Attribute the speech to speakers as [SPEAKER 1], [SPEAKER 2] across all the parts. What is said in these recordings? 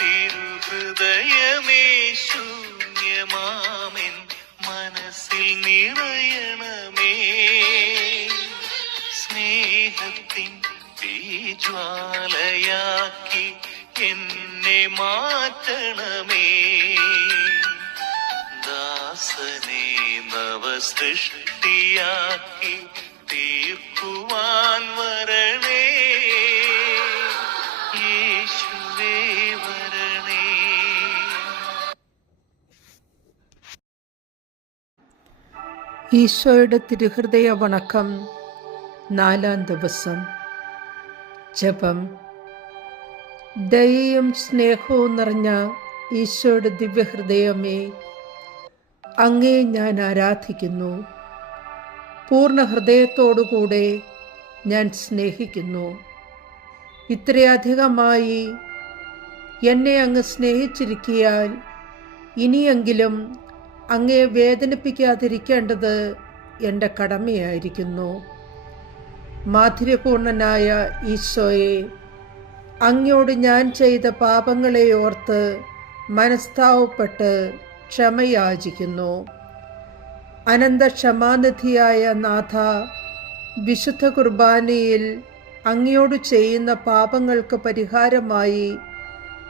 [SPEAKER 1] തിരുഹൃദയമേ ശൂന്യമാമെൻ മനസ്സിൽ നിറയണമേ. സ്നേഹത്തിൻ തീജ്വാലയാക്കി എന്നെ മാറ്റണമേ. ദാസനെ നവസൃഷ്ടിയാക്കി
[SPEAKER 2] ഈശോയുടെ തിരുഹൃദയ വണക്കം നാലാം ദിവസം. ജപം. ദയയും സ്നേഹവും നിറഞ്ഞ ഈശോയുടെ ദിവ്യഹൃദയമേ അങ്ങേ ഞാൻ ആരാധിക്കുന്നു. പൂർണ ഹൃദയത്തോടുകൂടെ ഞാൻ സ്നേഹിക്കുന്നു. ഇത്രയധികമായി എന്നെ അങ്ങ് സ്നേഹിച്ചിരിക്കിയാൽ ഇനിയെങ്കിലും അങ്ങയെ വേദനിപ്പിക്കാതിരിക്കേണ്ടത് എന്റെ കടമയായിരിക്കുന്നു. മാധുര്യപൂർണനായ ഈശോയെ അങ്ങയോട് ഞാൻ ചെയ്ത പാപങ്ങളെ ഓർത്ത് മനസ്താവപ്പെട്ട് ക്ഷമയാചിക്കുന്നു. അനന്ത ക്ഷമാനിധിയായ നാഥ വിശുദ്ധ കുർബാനയിൽ അങ്ങയോട് ചെയ്യുന്ന പാപങ്ങൾക്ക് പരിഹാരമായി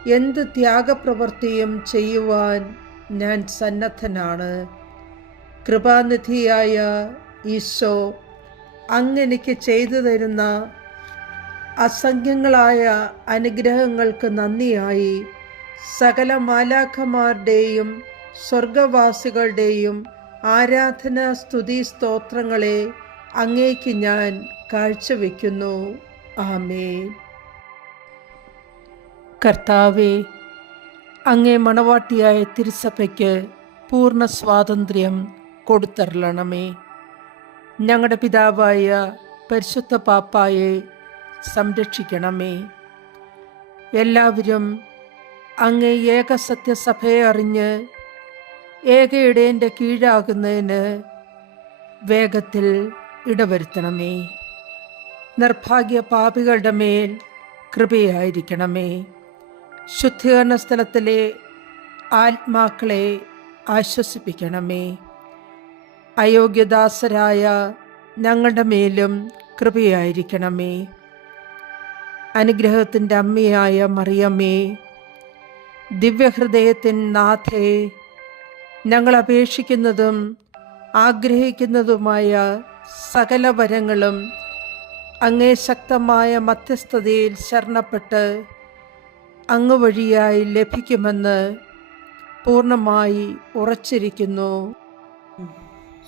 [SPEAKER 2] എന്ത് ത്യാഗപ്രവൃത്തിയും ചെയ്യുവാൻ ഞാൻ സന്നദ്ധനാണ്. കൃപാനിധിയായ ഈശോ അങ്ങെനിക്ക് ചെയ്തു തരുന്ന അസംഖ്യങ്ങളായ അനുഗ്രഹങ്ങൾക്ക് നന്ദിയായി. സകല മാലാഖമാരുടെയും സ്വർഗവാസികളുടെയും ആരാധന സ്തുതി സ്തോത്രങ്ങളെ അങ്ങേക്ക് ഞാൻ കാഴ്ചവെക്കുന്നു. ആമേ കർത്താവെ അങ്ങേ മണവാട്ടിയായ തിരുസഭയ്ക്ക് പൂർണ സ്വാതന്ത്ര്യം കൊടുത്തരളണമേ. ഞങ്ങളുടെ പിതാവായ പരിശുദ്ധ പാപ്പായെ സംരക്ഷിക്കണമേ. എല്ലാവരും അങ്ങേ ഏകസത്യസഭയെ അറിഞ്ഞ് ഏക ഇടയന്റെ കീഴാകുന്നതിന് വേഗത്തിൽ ഇടവരുത്തണമേ. നിർഭാഗ്യ പാപികളുടെ മേൽ കൃപയായിരിക്കണമേ. ശുദ്ധീകരണ സ്ഥലത്തിലെ ആത്മാക്കളെ ആശ്വസിപ്പിക്കണമേ. അയോഗ്യദാസരായ ഞങ്ങളുടെ മേലും കൃപയായിരിക്കണമേ. അനുഗ്രഹത്തിന്റെ അമ്മയായ മറിയമ്മേ ദിവ്യഹൃദയത്തിൻ നാഥേ ഞങ്ങൾ അപേക്ഷിക്കുന്നതും ആഗ്രഹിക്കുന്നതുമായ സകല വരങ്ങളും അങ്ങേ ശക്തമായ മധ്യസ്ഥതയിൽ ശരണപ്പെട്ട് അങ്ങ് വഴിയായി ലഭിക്കുമെന്ന് പൂർണമായി ഉറച്ചിരിക്കുന്നു.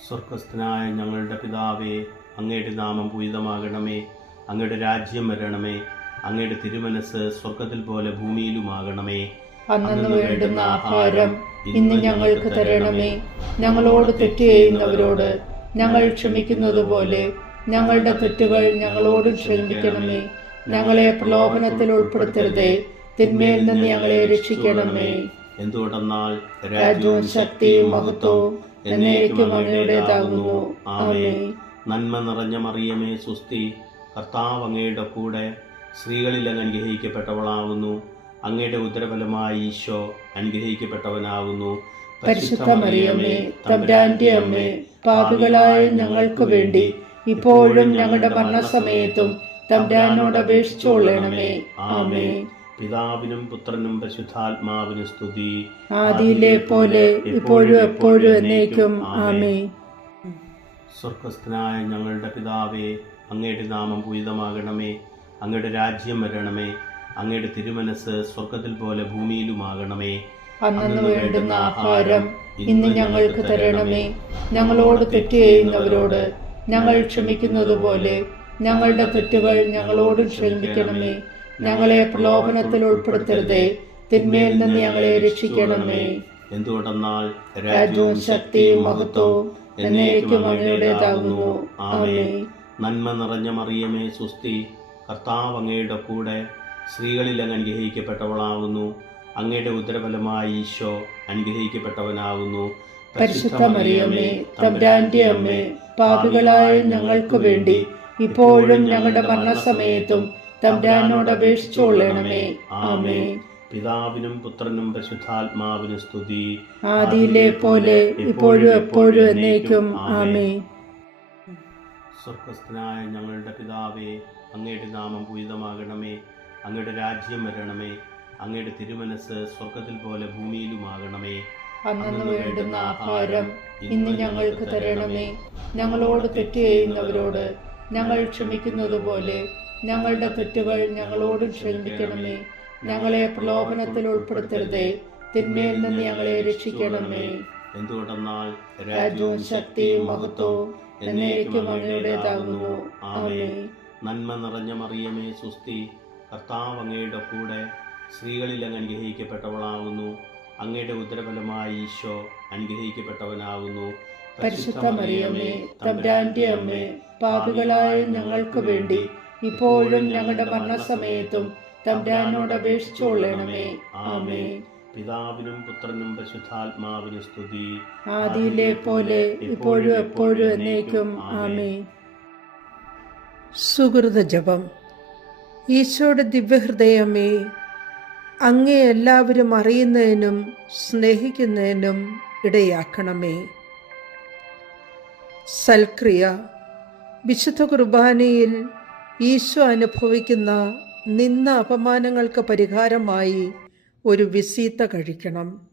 [SPEAKER 3] സ്വർഗസ്ഥനായ ഞങ്ങളുടെ പിതാവേ അങ്ങയുടെ നാമം പൂരിതമാകണമേ. അങ്ങയുടെ രാജ്യം വരണമേ. അങ്ങയുടെ തിരുമനസ് സ്വർഗത്തിൽ പോലെ ഭൂമിയിലുമാകണമേ.
[SPEAKER 2] അന്നു വേണ്ടുന്ന ആഹാരം ഇന്ന് ഞങ്ങൾക്ക് തരണമേ. ഞങ്ങളോട് തെറ്റ് ചെയ്യുന്നവരോട് ഞങ്ങൾ ക്ഷമിക്കുന്നത് പോലെ ഞങ്ങളുടെ തെറ്റുകൾ ഞങ്ങളോട് ക്ഷമിക്കണമേ. ഞങ്ങളെ പ്രലോഭനത്തിൽ ഉൾപ്പെടുത്തരുതേ. തിന്മയിൽ നിന്ന് ഞങ്ങളെ രക്ഷിക്കണമേ.
[SPEAKER 3] എന്തുകൊണ്ടെന്നാൽ
[SPEAKER 2] രാജ്യവും ശക്തിയും മഹത്വവും എന്നേക്കും അങ്ങയുടേതാകുന്നു. ആമേ
[SPEAKER 3] നന്മ നിറഞ്ഞ മറിയമേ സുസ്തി കർത്താവ് അങ്ങയുടെ കൂടെ സ്ത്രീകളിൽ അങ്ങ് അനുഗ്രഹിക്കപ്പെട്ടവളാകുന്നു. അങ്ങയുടെ ഉത്തരഫലമായി ഈശോ അനുഗ്രഹിക്കപ്പെട്ടവനാകുന്നു.
[SPEAKER 2] പരിശുദ്ധ മറിയമേ തമ്പുരാന്റെ അമ്മേ പാപികളായ ഞങ്ങൾക്ക് വേണ്ടി ഇപ്പോഴും ഞങ്ങളുടെ മരണസമയത്തും തമ്പുരാനോട് അപേക്ഷിച്ചുകൊള്ളണമേ. ആമേ
[SPEAKER 3] പിതാവിനും പുത്രനും പരിശുദ്ധാത്മാവിനും സ്തുതി.
[SPEAKER 2] ആദിയിലെ പോലെ ഇപ്പോഴും എപ്പോഴും എന്നേക്കും ആമേ
[SPEAKER 3] സ്വർഗസ്ഥനായ ഞങ്ങളുടെ പിതാവേ അങ്ങയുടെ നാമം പൂരിതമാകണമേ. അങ്ങയുടെ രാജ്യം വരണമേ. അങ്ങയുടെ തിരുമനസ് സ്വർഗത്തിൽ പോലെ ഭൂമിയിലുമാകണമേ.
[SPEAKER 2] അന്നു വേണ്ടുന്ന ആഹാരം ഇന്ന് ഞങ്ങൾക്ക് തരണമേ. ഞങ്ങളോട് തെറ്റ് ചെയ്യുന്നവരോട് ഞങ്ങൾ ക്ഷമിക്കുന്നത് പോലെ ഞങ്ങളുടെ തെറ്റുകൾ ഞങ്ങളോടും ക്ഷമിക്കണമേ. ഞങ്ങളെ പ്രലോഭനത്തിൽ ഉൾപ്പെടുത്തരുതേ. തിന്മയിൽ നിന്ന് ഞങ്ങളെ രക്ഷിക്കണമേ.
[SPEAKER 3] എന്തുകൊണ്ടെന്നാൽ
[SPEAKER 2] രാജ്യവും ശക്തിയും മഹത്വവും എന്നേക്കും അങ്ങയുടേതാകുന്നു. ആമേ
[SPEAKER 3] നന്മ നിറഞ്ഞ മറിയമേ സുസ്തി കർത്താവ് അങ്ങയുടെ കൂടെ സ്ത്രീകളിൽ അങ്ങ് അനുഗ്രഹിക്കപ്പെട്ടവളാകുന്നു. അങ്ങയുടെ ഉദരഫലമായി ഈശോ അനുഗ്രഹിക്കപ്പെട്ടവനാകുന്നു.
[SPEAKER 2] പരിശുദ്ധ മറിയമ്മേ തമ്പുരാന്റെ അമ്മേ പാപികളായ ഞങ്ങൾക്ക് വേണ്ടി ഇപ്പോഴും ഞങ്ങളുടെ മരണസമയത്തും തമ്പുരാനോട് അപേക്ഷിച്ചോളണമേ ആമേ
[SPEAKER 3] പിതാവിനും പുത്രനും പരിശുദ്ധാത്മാവിനും സ്തുതി.
[SPEAKER 4] ആദിയിലെ പോലെ ഇപ്പോഴും എപ്പോഴും എന്നേക്കും ആമേ
[SPEAKER 3] സ്വർഗസ്ഥനായ ഞങ്ങളുടെ പിതാവേ അങ്ങയുടെ നാമം പൂരിതമാകണമേ. അങ്ങയുടെ രാജ്യം വരണമേ. അങ്ങയുടെ തിരുമനസ് സ്വർഗത്തിൽ പോലെ ഭൂമിയിലുമാകണമേ.
[SPEAKER 4] അന്നു വേണ്ടുന്ന ആഹാരം ഇന്ന് ഞങ്ങൾക്ക് തരണമേ. ഞങ്ങളോട് തെറ്റ് ചെയ്യുന്നവരോട് ഞങ്ങൾ ക്ഷമിക്കുന്നത് പോലെ ഞങ്ങളുടെ തെറ്റുകൾ ഞങ്ങളോടും ക്ഷമിക്കണമേ. ഞങ്ങളെ പ്രലോഭനത്തിൽ ഉൾപ്പെടുത്തരുതേ. തിന്മയിൽ നിന്ന് ഞങ്ങളെ രക്ഷിക്കണമേ.
[SPEAKER 3] എന്തുകൊണ്ടെന്നാൽ
[SPEAKER 4] രാജ്യവും ശക്തിയും മഹത്വവും എന്നേക്കും അങ്ങയുടേതാകുന്നു. ആമേ
[SPEAKER 3] നന്മ നിറഞ്ഞ മറിയമേ സുസ്തി. കർത്താവ് അങ്ങയുടെ കൂടെ സ്ത്രീകളിൽ അങ്ങ് അനുഗ്രഹിക്കപ്പെട്ടവളാകുന്നു. അങ്ങയുടെ ഉദരഫലമായി ഈശോ അനുഗ്രഹിക്കപ്പെട്ടവനാകുന്നു.
[SPEAKER 4] പരിശുദ്ധ മറിയമ്മേ തമ്പുരാന്റെ അമ്മേ പാപികളായ ഞങ്ങൾക്ക് വേണ്ടി ഇപ്പോഴും ഞങ്ങളുടെ മരണസമയത്തും തമ്പുരാനോട് അപേക്ഷിച്ചോളണമേ ആമേ
[SPEAKER 3] പിതാവിനും പുത്രനും പരിശുദ്ധാത്മാവിനും സ്തുതി.
[SPEAKER 4] ആദിയിലെ പോലെ ഇപ്പോഴും എപ്പോഴും എന്നേക്കും. ആമേ സുഹൃത ജപം. ഈശോയുടെ ദിവ്യഹൃദയമേ അങ്ങേ എല്ലാവരും അറിയുന്നതിനും സ്നേഹിക്കുന്നതിനും ഇടയാക്കണമേ. സൽക്രിയ. വിശുദ്ധ കുർബാനയിൽ ഈശോ അനുഭവിക്കുന്ന നിന്ന അപമാനങ്ങൾക്ക് പരിഹാരമായി ഒരു വിസീത്ത കഴിക്കണം.